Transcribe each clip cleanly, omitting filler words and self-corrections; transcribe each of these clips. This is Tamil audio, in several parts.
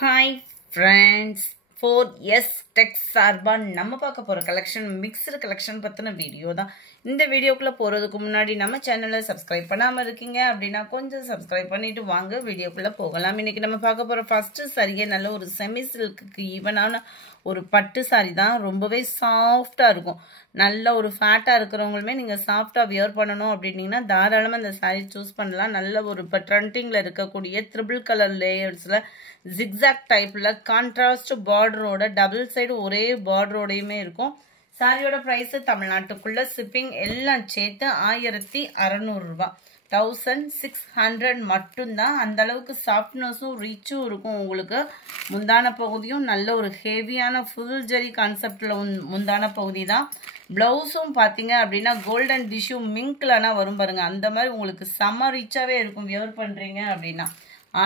Hi friends, 4S Tech சார்பா நம்ம பார்க்க போற கலெக்ஷன் மிக்ஸ்டு கலெக்ஷன் பத்தின வீடியோ தான். இந்த வீடியோக்குள்ள போறதுக்கு முன்னாடி நம்ம சேனலை சப்ஸ்கிரைப் பண்ணாம இருக்கீங்க அப்படின்னா கொஞ்சம் சப்ஸ்கிரைப் பண்ணிட்டு வாங்க வீடியோக்குள்ள போகலாம். இன்னைக்கு நம்ம பார்க்க போற ஃபர்ஸ்ட் சாரியே நல்ல ஒரு செமி சில்க்கு ஈவனான ஒரு பட்டு சாரி தான். ரொம்பவே சாஃப்டா இருக்கும். நல்ல ஒரு ஃபேட்டா இருக்கிறவங்களுமே நீங்க சாஃப்டா வியர் பண்ணணும் அப்படின்னீங்கன்னா தாராளமா இந்த சாரி சூஸ் பண்ணலாம். நல்ல ஒரு இப்போ ட்ரெண்டிங்ல இருக்கக்கூடிய ட்ரிபிள் கலர் லேயர்ஸ்ல ஜிக்ஸாக் டைப்ல கான்ட்ராஸ்ட் பார்டரோட டபுள் சைடு ஒரே பார்டரோடையுமே இருக்கும். சாரியோட பிரைஸ் தமிழ்நாட்டுக்குள்ள ஷிப்பிங் எல்லாம் சேர்த்து 1600 ரூபாய், 1600 மட்டும்தான். அந்த அளவுக்கு சாஃப்ட்னஸும் ரிச்சும் இருக்கும். உங்களுக்கு முந்தான பகுதியும் நல்ல ஒரு ஹெவியான ஃபுல் ஜரி கான்செப்ட்ல முந்தான பகுதி தான். பிளவுஸும் பார்த்தீங்க அப்படின்னா கோல்டன் டிஷ்யூ மிங்க்லனா வரும் பாருங்க, அந்த மாதிரி உங்களுக்கு செம்ம ரிச்சாவே இருக்கும் வியர் பண்றீங்க அப்படின்னா.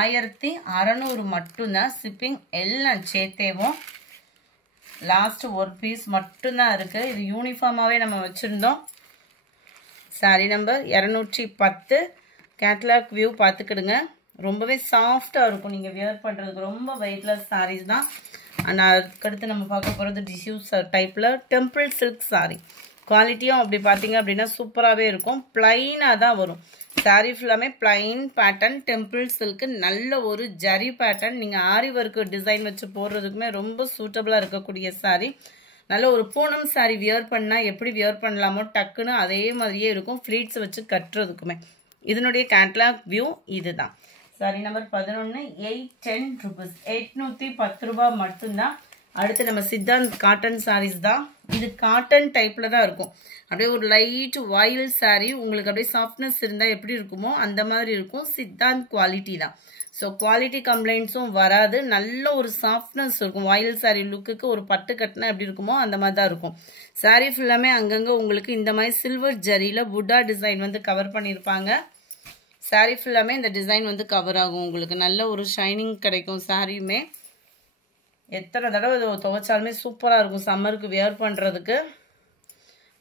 1600 மட்டும்தான். ஷிப்பிங் எல்லாம் சேர்த்தேவும். லாஸ்ட் ஒரு பீஸ் மட்டும்தான் இருக்கு. இது யூனிஃபார்மாவே நம்ம வச்சிருந்தோம். Sorry number 210. கேட்லாக் வியூ பார்த்துக்கிடுங்க. ரொம்பவே சாஃப்டா இருக்கும். நீங்க வியர் பண்றதுக்கு ரொம்ப வெயிட்லெஸ் சாரீஸ் தான். அண்ட் அதுக்கடுத்து நம்ம பார்க்க போறது டிஷ்யூ டைப்ல டெம்பிள் சில்க் சாரி. குவாலிட்டியும் அப்படி பார்த்தீங்க அப்படின்னா சூப்பராகவே இருக்கும். பிளைனாக தான் வரும். சாரீ ஃபுல்லாமே பிளைன் பேட்டர்ன் டெம்பிள் சில்க்கு. நல்ல ஒரு ஜரி பேட்டர்ன். நீங்கள் ஆரி ஒர்க்கு டிசைன் வச்சு போடுறதுக்குமே ரொம்ப சூட்டபிளாக இருக்கக்கூடிய சாரீ. நல்ல ஒரு பூனம் சாரீ வியர் பண்ணால் எப்படி வியர் பண்ணலாமோ டக்குன்னு அதே மாதிரியே இருக்கும். ஃப்ளீட்ஸ் வச்சு கட்டுறதுக்குமே. இதனுடைய கேட்லாக் வியூ இதுதான். Sorry number 11. 810 rupees, 810 ரூபாய் மட்டும்தான். அடுத்து நம்ம சித்தாந்த் காட்டன் சாரீஸ் தான். இது காட்டன் டைப்ல தான் இருக்கும். அப்படியே ஒரு லைட் வாயில் சாரி. உங்களுக்கு அப்படியே சாஃப்ட்னஸ் இருந்தா எப்படி இருக்குமோ அந்த மாதிரி இருக்கும். சித்தாந்த் குவாலிட்டி தான். ஸோ குவாலிட்டி கம்ப்ளைண்ட்ஸும் வராது. நல்ல ஒரு சாஃப்ட்னஸ் இருக்கும். வாயில் சாரி லுக்குக்கு ஒரு பட்டு கட்டினா எப்படி இருக்குமோ அந்த மாதிரி தான் இருக்கும். சாரி ஃபுல்லாமே அங்கங்க உங்களுக்கு இந்த மாதிரி சில்வர் ஜரியில புட்டா டிசைன் வந்து கவர் பண்ணியிருப்பாங்க. சாரி ஃபுல்லாமே இந்த டிசைன் வந்து கவர் ஆகும். உங்களுக்கு நல்ல ஒரு ஷைனிங் கிடைக்கும். சாரியுமே எத்தனை தடவை துவைச்சாலுமே சூப்பராக இருக்கும். சம்மருக்கு வியர் பண்ணுறதுக்கு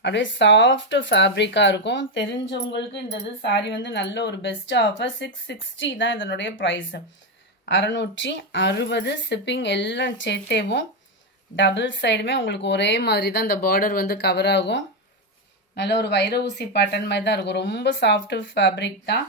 அப்படியே சாஃப்ட் ஃபேப்ரிக்காக இருக்கும். தெரிஞ்சவங்களுக்கு இந்த இது சாரி வந்து நல்ல ஒரு பெஸ்ட் ஆஃபர். 660 தான் இதனுடைய ப்ரைஸ். 660. ஷிப்பிங் எல்லாம் சேர்த்தேவும். டபுள் சைடுமே உங்களுக்கு ஒரே மாதிரி தான் இந்த பார்டர் வந்து கவர் ஆகும். நல்ல ஒரு வைர ஊசி பேட்டர்ன் மாதிரி தான் இருக்கும். ரொம்ப சாஃப்ட் ஃபேப்ரிக் தான்.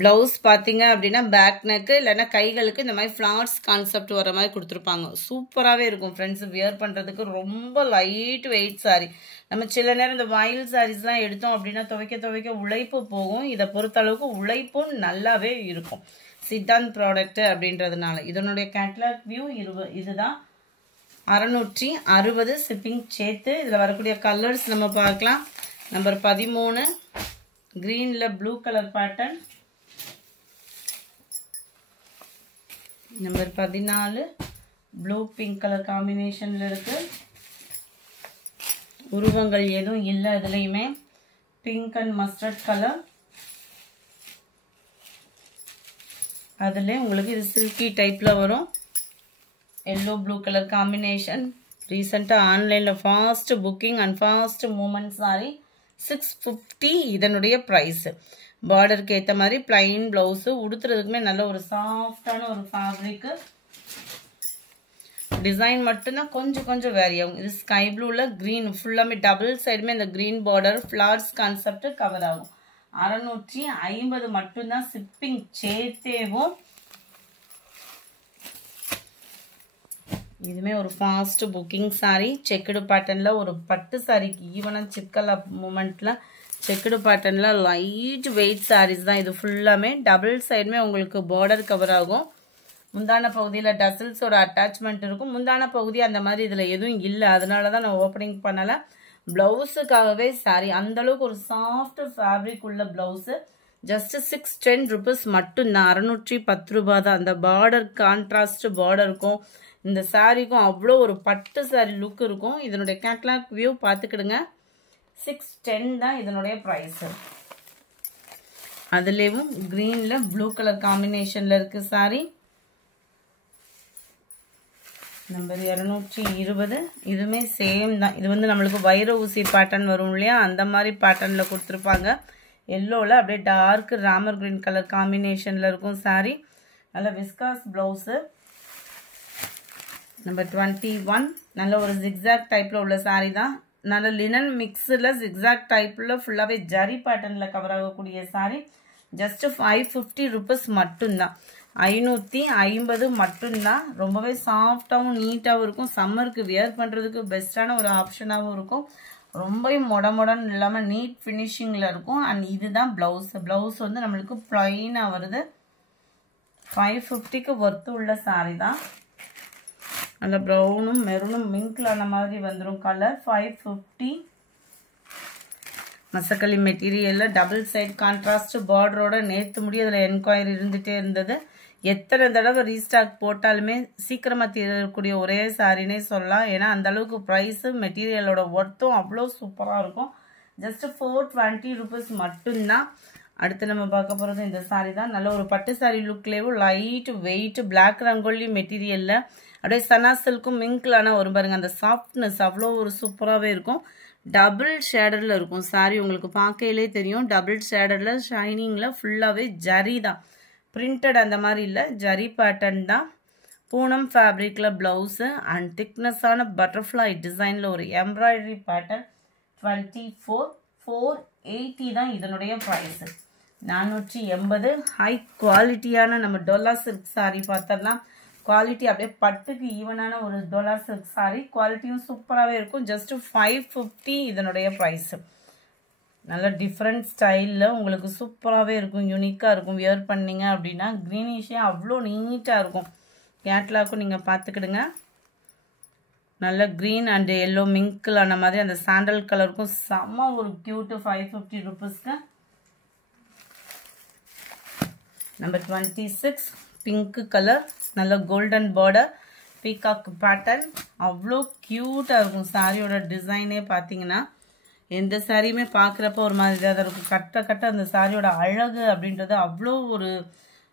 பிளவுஸ் பார்த்தீங்க அப்படின்னா பேக் நெக்கு இல்லைன்னா கைகளுக்கு இந்த மாதிரி ஃப்ளார்ஸ் கான்செப்ட் வர மாதிரி கொடுத்துருப்பாங்க. சூப்பராகவே இருக்கும் ஃப்ரெண்ட்ஸ். வியர் பண்ணுறதுக்கு ரொம்ப லைட் வெயிட் சாரி. நம்ம சில நேரம் இந்த வாயில் சாரீஸ்லாம் எடுத்தோம் அப்படின்னா துவைக்க உழைப்பு போகும். இதை பொறுத்தளவுக்கு உழைப்பும் நல்லாவே இருக்கும். சித்தாந்த் ப்ராடக்ட் அப்படின்றதுனால. இதனுடைய கேட்லாக் வியூ இதுதான். 660 ஷிப்பிங் சேர்த்து. இதில் வரக்கூடிய கலர்ஸ் நம்ம பார்க்கலாம். நம்பர் 13 கிரீனில் blue colour pattern. Number 14 blue pink colour காம்பினேஷன்ல இருக்கு. உருவங்கள் எதுவும் இல்லை இதுலையுமே. Pink and mustard colour. அதுல உங்களுக்கு இது சில்கி டைப்ல வரும். Yellow blue colour combination. ரீசெண்டா ஆன்லைன்ல fast booking and fast movement sari. 650 இதனுடைய பிரைஸ். பார்டருக்கு ஏற்ற மாதிரி பிளைன் பிளவுஸ். உடுத்துறதுக்குமே நல்ல ஒரு சாஃப்டான ஒரு ஃபேப்ரிக். டிசைன் மட்டும்தான் கொஞ்சம் வேரி ஆகும். இது ஸ்கை ப்ளூல கிரீன் ஃபுல்லாமே டபுள் சைடுமே இந்த green border flares concept cover ஆகும். 650 மட்டும்தான். ஷிப்பிங் சேர்த்தேவும். இதுமே ஒரு ஃபாஸ்ட் புக்கிங் சாரி. செக்குடு பேட்டர்ன்ல ஒரு பட்டு சாரிக்கு ஈவனா சிக்கல் மூமெண்ட்ல செக்குடு பேட்டர்ன்ல லைட் வெயிட் சாரீஸ் தான். இது ஃபுல்லாமே டபுள் சைடுமே உங்களுக்கு பார்டர் கவர் ஆகும். முந்தான பகுதியில் டசல்ஸோட அட்டாச்மெண்ட் இருக்கும். முந்தான பகுதி அந்த மாதிரி இதில் எதுவும் இல்லை. அதனால தான் நான் ஓப்பனிங் பண்ணலை. பிளவுஸுக்காகவே சாரி அந்த அளவுக்கு ஒரு சாஃப்ட் ஃபேப்ரிக் உள்ள பிளவுஸு. ஜஸ்ட் 610 rupees மட்டும்தான். 610 ரூபாய் தான். அந்த பார்டர் கான்ட்ராஸ்ட் பார்டருக்கும் இந்த சாரிக்கும் அவ்வளோ ஒரு பட்டு சாரி லுக் இருக்கும். இதனுடைய கேட்லாக் வியூ பார்த்துக்கிடுங்க. 610 தான் இதனுடைய ப்ரைஸ். அதுலேயும் கிரீன்ல ப்ளூ கலர் காம்பினேஷன்ல இருக்கு சாரி. நம்பர் 220. இதுவுமே சேம் தான். இது வந்து நம்மளுக்கு வைர ஊசி பேட்டர்ன் வரும் இல்லையா, அந்த மாதிரி பேட்டர்ன்ல கொடுத்துருப்பாங்க. எல்லோவில் அப்படியே டார்க் ராமர் கிரீன் கலர் காம்பினேஷன்ல இருக்கும் சாரி. நல்ல விஸ்காஸ் ப்ளவுஸு. நம்பர் 21 நல்ல ஒரு ஜிக்ஸாக் டைப்பில் உள்ள சாரீ தான். நல்ல லினன் மிக்ஸில் ஜிக்ஸாக் டைப்பில் ஃபுல்லாகவே ஜரி பேட்டர்னில் கவர் ஆகக்கூடிய சாரீ. ஜஸ்ட் 550 rupees மட்டும்தான். 550 மட்டும்தான். ரொம்பவே சாஃப்டாகவும் நீட்டாகவும் இருக்கும். சம்மருக்கு வியர் பண்ணுறதுக்கு பெஸ்ட்டான ஒரு ஆப்ஷனாகவும் இருக்கும். ரொம்பவே மொடன்னு இல்லாமல் நீட் ஃபினிஷிங்கில் இருக்கும். அண்ட் இதுதான் ப்ளவுஸ். ப்ளவுஸ் வந்து நம்மளுக்கு ப்ளைனாக வருது. 550க்கு ஒர்த்து உள்ள சாரீ தான். அந்த ப்ரௌனும் மெரூனும் மிங்கில் ஆன மாதிரி வந்துடும் கலர். 550. மசக்கலி மெட்டீரியலில் டபுள் சைட் கான்ட்ராஸ்ட் பார்டரோட நேற்று முடி அதில் என்கொயரி இருந்துகிட்டே இருந்தது. எத்தனை தடவை ரீஸ்டாக் போட்டாலுமே சீக்கிரமாக தீரக்கூடிய ஒரே சாரினே சொல்லலாம். ஏன்னா அந்தளவுக்கு ப்ரைஸு மெட்டீரியலோட ஒர்த்தும் அவ்வளோ சூப்பராக இருக்கும். ஜஸ்ட் 420 rupees மட்டும்தான். அடுத்து நம்ம பார்க்க போகிறது இந்த சாரீ தான். நல்ல ஒரு பட்டு சாரீ லுக்லேயும் லைட் வெயிட் பிளாக் ரங்கோலி மெட்டீரியலில் அப்படியே சனா சில்க்கும் மிங்கிலான ஒரு பாருங்க அந்த சாஃப்ட்னஸ் அவ்வளோ ஒரு சூப்பராகவே இருக்கும். டபுள் ஷேடரில் இருக்கும் சாரீ. உங்களுக்கு பார்க்கையிலே தெரியும். டபுள் ஷேடரில் ஷைனிங்கில் ஃபுல்லாகவே ஜரி தான். பிரிண்டட் அந்த மாதிரி இல்லை, ஜரி பேட்டர்ன் தான். பூனம் ஃபேப்ரிக்கில் ப்ளவுஸு அண்ட் திக்னஸான பட்டர்ஃப்ளை டிசைனில் ஒரு எம்ப்ராய்டரி பேட்டர்ன். 480 தான் இதனுடைய ப்ரைஸு. 480. ஹை குவாலிட்டியான நம்ம டோலா சில்க் சாரீ பார்த்தோம்னா குவாலிட்டி அப்படியே பட்டுக்கு ஈவனான ஒரு டோலா சில்க் சாரீ. குவாலிட்டியும் சூப்பராகவே இருக்கும். ஜஸ்ட் 550 இதனுடைய ப்ரைஸு. நல்ல டிஃப்ரெண்ட் ஸ்டைலில் உங்களுக்கு சூப்பராகவே இருக்கும். யூனிக்காக இருக்கும். வியர் பண்ணிங்க அப்படின்னா க்ரீனிஷே அவ்வளோ நீட்டாக இருக்கும். கேட்லாக்கும் நீங்கள் பார்த்துக்கிடுங்க. நல்ல க்ரீன் அண்ட் எல்லோ மிங்கில் ஆன மாதிரி அந்த சாண்டல் கலருக்கும் செம்ம ஒரு க்யூட்டு. 550 rupeesக்கு. Number 26 pink colour. நல்ல கோல்டன் பார்டர் பீகாக் பேட்டர்ன். அவ்வளோ க்யூட்டாக இருக்கும். சாரியோட டிசைனே பார்த்தீங்கன்னா எந்த சாரியுமே பார்க்குறப்ப ஒரு மாதிரி தான் இருக்கும். கட்ட அந்த சாரியோட அழகு அப்படின்றது அவ்வளோ ஒரு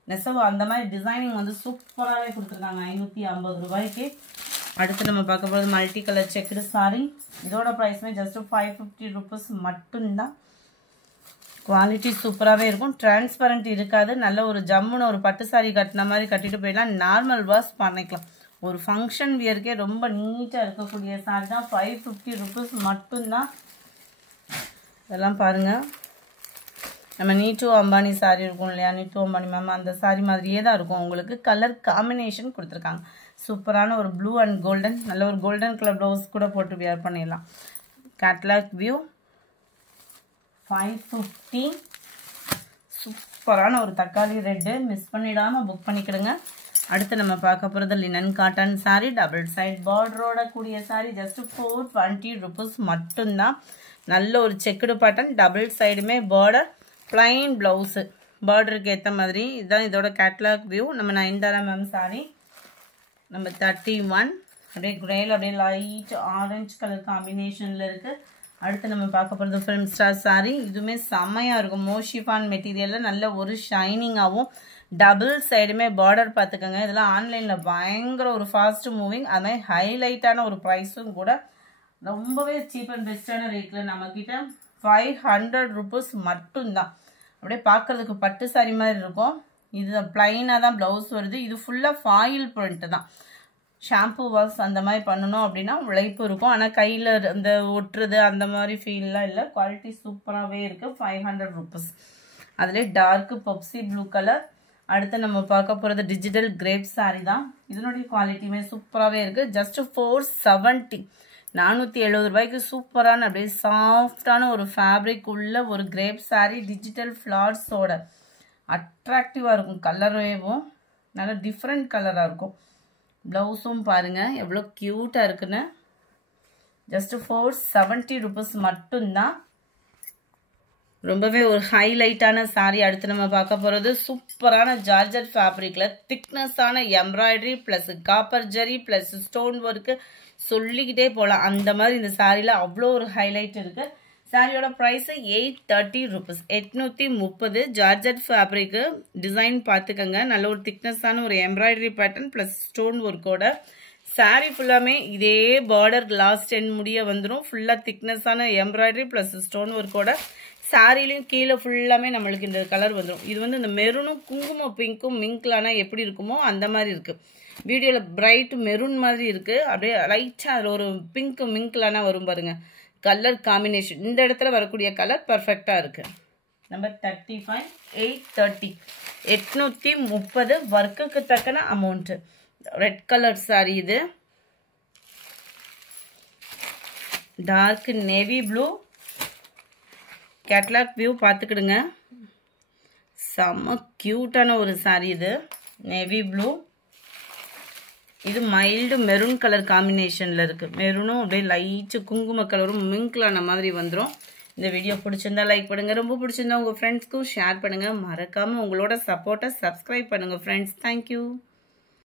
நெசவு அந்த மாதிரி டிசைனிங் வந்து சூப்பராகவே கொடுத்துருக்காங்க 550 ரூபாய்க்கு. அடுத்து நம்ம பார்க்க போகிறது மல்டி கலர் செக்குடு சாரீ. இதோட ப்ரைஸுமே ஜஸ்ட் 550 rupees மட்டும்தான். குவாலிட்டி சூப்பராகவே இருக்கும். டிரான்ஸ்பரண்ட் இருக்காது. நல்ல ஒரு ஜம்முன்னு ஒரு பட்டு சாரீ கட்டின மாதிரி கட்டிட்டு போயிடலாம். நார்மல் வாஷ் பண்ணிக்கலாம். ஒரு ஃபங்க்ஷன் வியருக்கே ரொம்ப நீட்டாக இருக்கக்கூடிய சாரீ தான். 550 rupees மட்டும்தான். இதெல்லாம் பாருங்கள். நம்ம நீட்டு அம்பானி சாரீ இருக்கும் இல்லையா, நீட்டு அம்பானி மேம் அந்த சாரீ மாதிரியே தான் இருக்கும். உங்களுக்கு கலர் காம்பினேஷன் கொடுத்துருக்காங்க. சூப்பரான ஒரு ப்ளூ அண்ட் கோல்டன். நல்ல ஒரு கோல்டன் கலர் ப்ளவுஸ் கூட போட்டு வியர் பண்ணிடலாம். Catalogue view. 550. சூப்பரான ஒரு தக்காளி ரெட்டு. மிஸ் பண்ணிடாமல் புக் பண்ணிக்கிடுங்க. அடுத்து நம்ம பார்க்க போகிறது linen cotton sari. Double side பார்டரோட கூடிய சாரீ. ஜஸ்ட் 420 rupees மட்டும்தான். நல்ல ஒரு செக்குடு பேட்டர்ன். டபுள் சைடுமே பார்டர். பிளைன் ப்ளவுஸு பார்டருக்கு ஏற்ற மாதிரி. இதுதான் இதோட கேட்லாக் வியூ. நம்ம 9 மேம் சாரீ. நம்ம 31 அப்படியே கிரேல அப்படியே லைட் ஆரஞ்சு கலர் காம்பினேஷனில் இருக்குது. அடுத்து நம்ம பார்க்க போகிறது ஃபிலிம் ஸ்டார் சாரீ. இதுவுமே செம்மையாக இருக்கும். மோஷிஃபான் மெட்டீரியலில் நல்ல ஒரு ஷைனிங்காகவும் டபுள் சைடுமே பார்டர் பார்த்துக்கோங்க. இதெல்லாம் ஆன்லைனில் பயங்கர ஒரு ஃபாஸ்ட் மூவிங். அது மாதிரி ஹைலைட்டான ஒரு ப்ரைஸும் கூட. ரொம்பவே சீப் அண்ட் பெஸ்ட்டான ரேட்டில் நம்மக்கிட்ட 500 rupees மட்டும்தான். அப்படியே பார்க்குறதுக்கு பட்டு சாரீ மாதிரி இருக்கும். இது பிளைனாக தான் ப்ளவுஸ் வருது. இது ஃபுல்லாக ஃபாயில் பிரிண்ட்டு தான். ஷாம்பு வாஷ் அந்த மாதிரி பண்ணணும் அப்படின்னா உழைப்பு இருக்கும். ஆனால் கையில் அந்த ஒட்டுறது அந்த மாதிரி ஃபீல்லாம் இல்லை. குவாலிட்டி சூப்பராகவே இருக்குது. 500 rupees. அதிலே டார்க்கு பப்சி ப்ளூ கலர். அடுத்து நம்ம பார்க்க போகிறது டிஜிட்டல் கிரேப் சாரீ தான். இதனுடைய குவாலிட்டியுமே சூப்பராகவே இருக்குது. ஜஸ்ட் 470. 470 ரூபாய்க்கு சூப்பரான அப்படியே சாஃப்டான ஒரு ஃபேப்ரிக் உள்ள ஒரு கிரேப் சாரீ. டிஜிட்டல் ஃப்ளார்ஸோட அட்ராக்டிவாக இருக்கும். கலரேவும் நல்ல டிஃப்ரெண்ட் கலராக இருக்கும். ப்ளவுஸும் பாருங்கள் எவ்வளோ க்யூட்டாக இருக்குன்னு. ஜஸ்ட் 470 rupees மட்டும்தான். ரொம்பவே ஒரு ஹைலைட்டான சாரீ. அடுத்து நம்ம பார்க்க போகிறது சூப்பரான ஜார்ஜட் ஃபேப்ரிக்கில் திக்னஸான embroidery plus copper zari plus stone work சொல்லிக்கிட்டே போகலாம். அந்த மாதிரி இந்த சாரியில் அவ்வளோ ஒரு ஹைலைட் இருக்குது. சாரியோட price 830 rupees. 830. Georgette fabric design பார்த்துக்கோங்க. நல்ல ஒரு திக்னஸான ஒரு எம்ப்ராய்டரி பேட்டர்ன் ப்ளஸ் ஸ்டோன் ஒர்க்கோட சாரீ ஃபுல்லாமே இதே பார்டர் லாஸ்ட் எண்ட் முடிய வந்துடும். ஃபுல்லாக திக்னஸான எம்ப்ராய்டரி ப்ளஸ் ஸ்டோன் ஒர்க்கோட சாரிலையும் கீழே ஃபுல்லாமே நம்மளுக்கு இந்த கலர் வந்துடும். இது வந்து இந்த மெரூனும் குங்குமம் பிங்க்கும் மிங்க்லானா எப்படி இருக்குமோ அந்த மாதிரி இருக்குது. வீடியோவில் பிரைட் மெரூன் மாதிரி இருக்குது. அப்படியே லைட்டாக அதில் ஒரு பிங்க் மிங்க்லானா வரும் பாருங்கள். கலர் காம்பினேஷன் இந்த இடத்துல வரக்கூடிய கலர் பர்ஃபெக்டாக இருக்குது. நம்பர் 35 830 830 ஒர்க்குக்கு தக்கன அமௌண்ட்டு. ரெட் கலர் சாரி இது. Dark navy blue. Catalogue view பார்த்துக்கிடுங்க. செம்ம க்யூட்டான ஒரு சாரி இது. Navy blue. இது மைல்டு மெரூன் கலர் காம்பினேஷனில் இருக்குது. மெரூனும் அப்படியே லைட்டு குங்கும கலரும் மிங்க்லான மாதிரி வந்துடும். இந்த வீடியோ பிடிச்சிருந்தா லைக் பண்ணுங்கள். ரொம்ப பிடிச்சிருந்தா உங்கள் ஃப்ரெண்ட்ஸ்க்கும் ஷேர் பண்ணுங்கள். மறக்காமல் உங்களோட சப்போர்ட்டை சப்ஸ்கிரைப் பண்ணுங்கள் ஃப்ரெண்ட்ஸ். தேங்க்யூ.